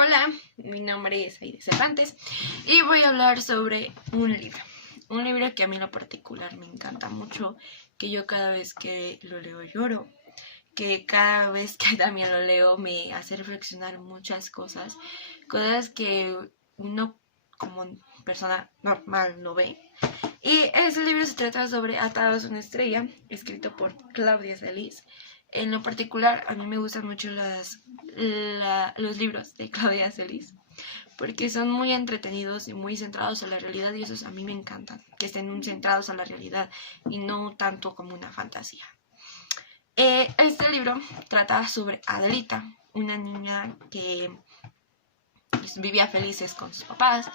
Hola, mi nombre es Aide Cervantes y voy a hablar sobre un libro que a mí en lo particular me encanta mucho, que yo cada vez que lo leo lloro, que cada vez que también lo leo me hace reflexionar muchas cosas que uno como persona normal no ve. Y ese libro se trata sobre Atados a una estrella, escrito por Claudia Celis. En lo particular, a mí me gustan mucho los libros de Claudia Celis, porque son muy entretenidos y muy centrados a la realidad, y esos a mí me encantan, que estén centrados a la realidad y no tanto como una fantasía. Este libro trata sobre Adelita, una niña que vivía felices con sus papás,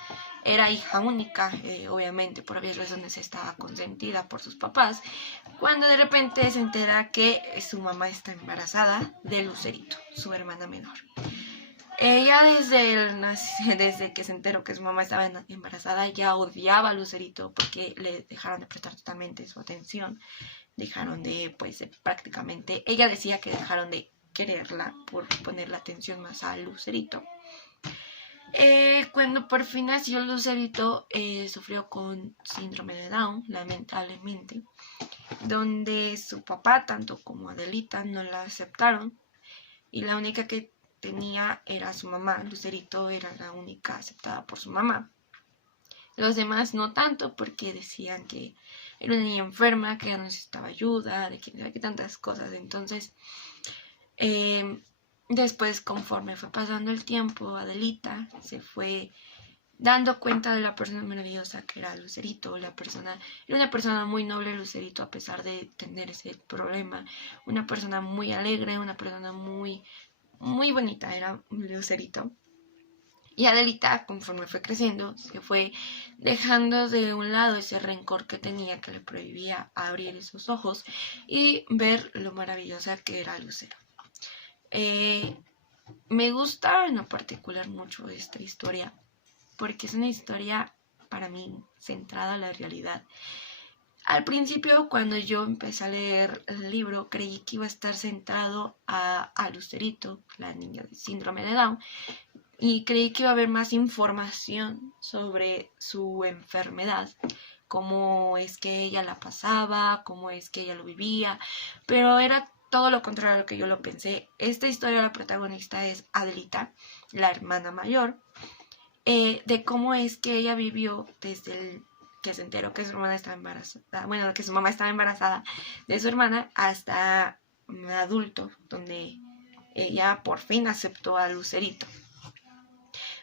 era hija única, obviamente por obvias razones estaba consentida por sus papás, cuando de repente se entera que su mamá está embarazada de Lucerito, su hermana menor. Ella desde que se enteró que su mamá estaba embarazada ya odiaba a Lucerito porque le dejaron de prestar totalmente su atención, dejaron de, pues prácticamente, ella decía que dejaron de quererla por poner la atención más a Lucerito. Cuando por fin nació Lucerito, sufrió con síndrome de Down, lamentablemente, donde su papá, tanto como Adelita, no la aceptaron, y la única que tenía era su mamá. Lucerito era la única aceptada por su mamá. Los demás no tanto, porque decían que era una niña enferma, que no necesitaba ayuda, de quién sabe qué tantas cosas. Entonces, después, conforme fue pasando el tiempo, Adelita se fue dando cuenta de la persona maravillosa que era Lucerito. Era una persona muy noble, Lucerito, a pesar de tener ese problema. Una persona muy alegre, una persona muy, muy bonita era Lucerito. Y Adelita, conforme fue creciendo, se fue dejando de un lado ese rencor que tenía, que le prohibía abrir esos ojos y ver lo maravillosa que era Lucero. Me gusta en lo particular mucho esta historia, porque es una historia para mí centrada en la realidad. Al principio, cuando yo empecé a leer el libro, creí que iba a estar centrado a Lucerito, la niña de síndrome de Down, y creí que iba a haber más información sobre su enfermedad, cómo es que ella la pasaba, cómo es que ella lo vivía, pero era todo lo contrario a lo que yo lo pensé. Esta historia, la protagonista es Adelita, la hermana mayor, de cómo es que ella vivió desde el que se enteró que su hermana estaba embarazada, bueno, que su mamá estaba embarazada de su hermana, hasta un adulto, donde ella por fin aceptó a Lucerito.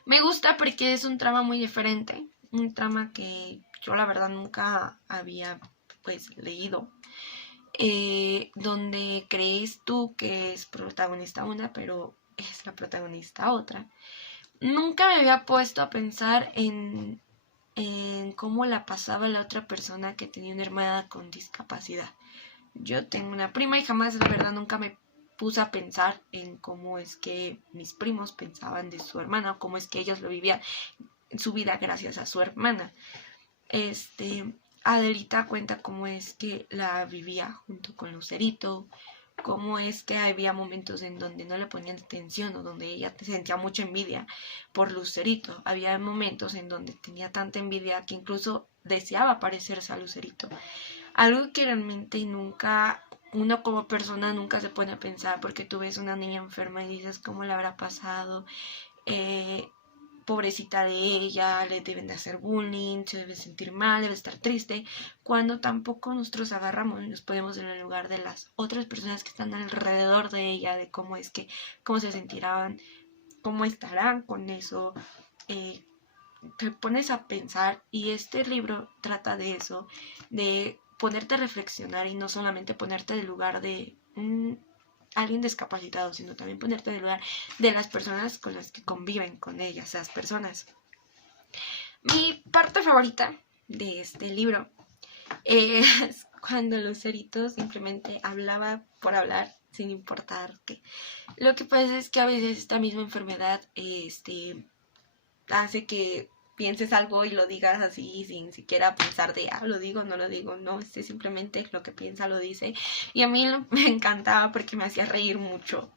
Me gusta porque es un trama muy diferente, un trama que yo la verdad nunca había pues leído, donde crees tú que es protagonista una, pero es la protagonista otra. Nunca me había puesto a pensar en cómo la pasaba la otra persona que tenía una hermana con discapacidad. Yo tengo una prima y jamás, la verdad, nunca me puse a pensar en cómo es que mis primos pensaban de su hermana, o cómo es que ellos lo vivían en su vida gracias a su hermana. Adelita cuenta cómo es que la vivía junto con Lucerito, cómo es que había momentos en donde no le ponían atención o donde ella sentía mucha envidia por Lucerito. Había momentos en donde tenía tanta envidia que incluso deseaba parecerse a Lucerito. Algo que realmente uno como persona nunca se pone a pensar, porque tú ves una niña enferma y dices cómo le habrá pasado, pobrecita de ella, le deben de hacer bullying, se debe sentir mal, debe estar triste, cuando tampoco nosotros agarramos y nos ponemos en el lugar de las otras personas que están alrededor de ella, de cómo se sentirán, cómo estarán con eso. Te pones a pensar, y este libro trata de eso, de ponerte a reflexionar y no solamente ponerte en el lugar de alguien discapacitado, sino también ponerte en el lugar de las personas con las que conviven con ellas, esas personas. Mi parte favorita de este libro es cuando Lucerito simplemente hablaba por hablar, sin importar qué. Lo que pasa es que a veces esta misma enfermedad hace que pienses algo y lo digas así sin siquiera pensar de, lo digo, no lo digo, no, simplemente lo que piensa lo dice. Y a mí me encantaba porque me hacía reír mucho.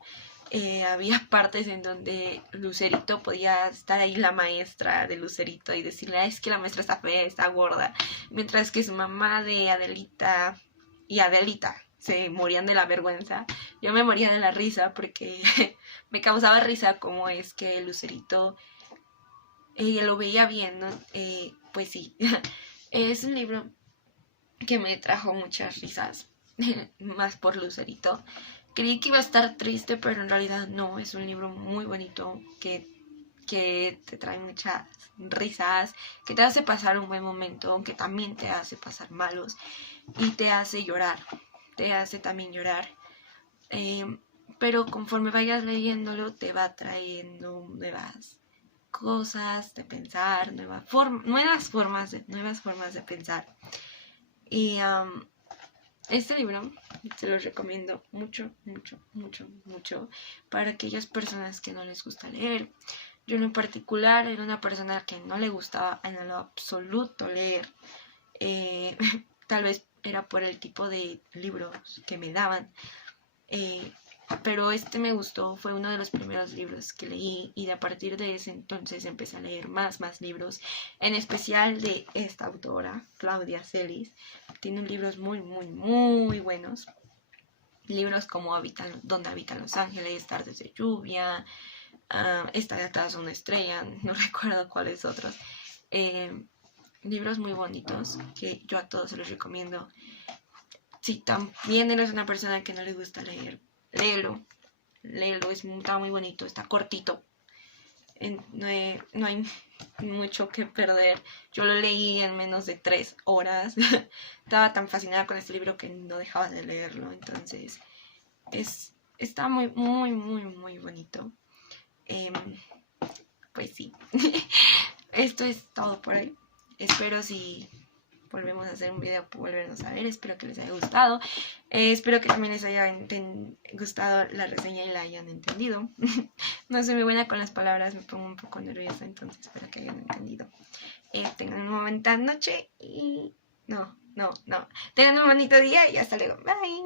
había partes en donde Lucerito podía estar ahí la maestra de Lucerito y decirle, es que la maestra está fea, está gorda, mientras que su mamá de Adelita y Adelita se morían de la vergüenza. Yo me moría de la risa porque me causaba risa cómo es que Lucerito lo veía bien, ¿no? Pues sí, es un libro que me trajo muchas risas, más por Lucerito. Creí que iba a estar triste, pero en realidad no, es un libro muy bonito que te trae muchas risas, que te hace pasar un buen momento, aunque también te hace pasar malos y te hace llorar, te hace también llorar. Pero conforme vayas leyéndolo te va trayendo nuevas cosas de pensar, nuevas formas de pensar. Y este libro se los recomiendo mucho, mucho, mucho, mucho para aquellas personas que no les gusta leer. Yo en particular era una persona que no le gustaba en lo absoluto leer. Tal vez era por el tipo de libros que me daban. Pero este me gustó, fue uno de los primeros libros que leí y a partir de ese entonces empecé a leer más libros, en especial de esta autora, Claudia Celis. Tiene libros muy, muy, muy buenos. Libros como Donde habitan los ángeles, Tardes de lluvia, Esta de atrás una estrella, no recuerdo cuáles otros. Libros muy bonitos que yo a todos se los recomiendo. Si también eres una persona que no le gusta leer, léelo, está muy bonito, está cortito, no hay mucho que perder. Yo lo leí en menos de 3 horas, estaba tan fascinada con este libro que no dejaba de leerlo, entonces está muy, muy, muy, muy bonito. Pues sí, esto es todo por hoy. Espero si volvemos a hacer un video, volvernos a ver, espero que les haya gustado, espero que también les haya gustado la reseña y la hayan entendido. No soy muy buena con las palabras, me pongo un poco nerviosa, entonces espero que hayan entendido. Tengan una bonita noche y... No, tengan un bonito día y hasta luego, bye.